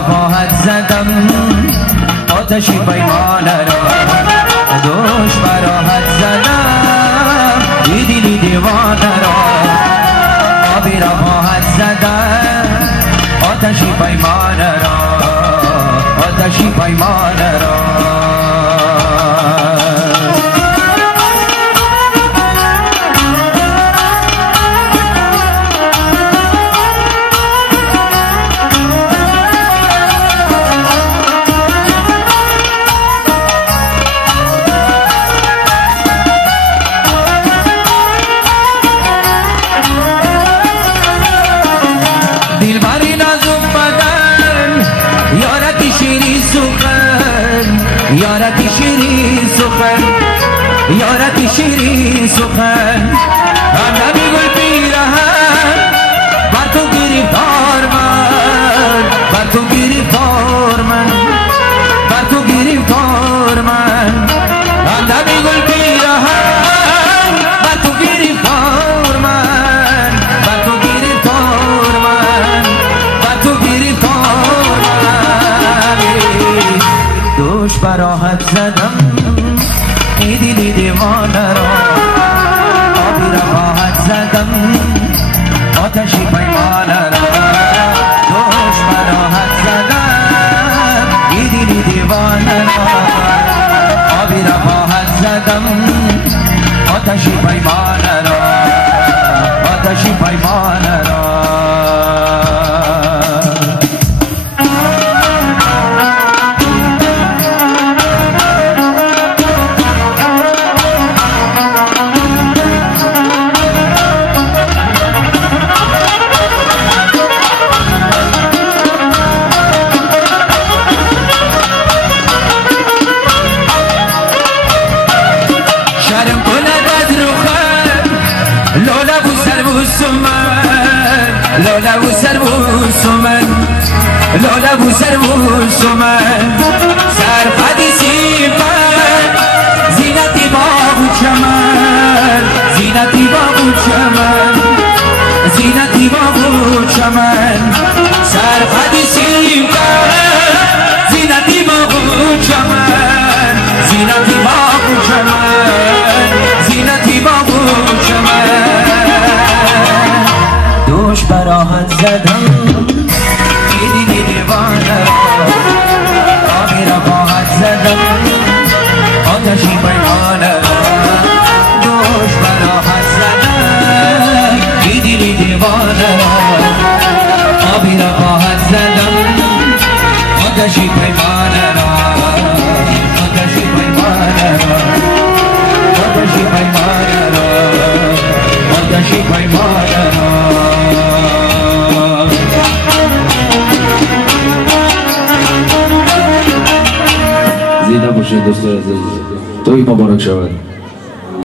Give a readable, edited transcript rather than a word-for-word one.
رفاقت زدم آتشی پیمانه را دوش براحت زدم دیدی دیوانه را آبی رفاقت زدم آتشی پیمانه را آتشی پیمانه را یارتی شیرین سخن یارتی شیرین سخن همدمی گل پیرهن بر تو گریفتار من بر تو گریفتار من بر تو گریفتار من همدمی گل پیرهن بر تو گریفتار من بر تو گریفتار من بر تو گریفتار من دوش براحت زدم دیدی دیوانه را آبی رفاقت زدم آتشی پیمانه را دوش براحت زدم دیدی دیوانه را آبی رفاقت زدم آتشی پیمانه را آتشی پیمانه را لولا و سر و سمن لولا و سر و سمن سر قدیسی من زینتی باغ و چمن زینتی باغ و چمن زینتی باغ و چمن سر قدیسی من زینتی باغ و چمن زینتی باغ و چمن زینتی باغ و چمن دوش براحت زدم دیدی دیوانه را آبی رفاقت زدم آتشی پیمانه را دوش براحت زدم دیدی دیوانه را آبی رفاقت زدم آتشی پیمانه را آتشی پیمانه را آتشی پیمانه را آتشی پیمانه را زیده باشید دوستان عزیز توی مبارک شود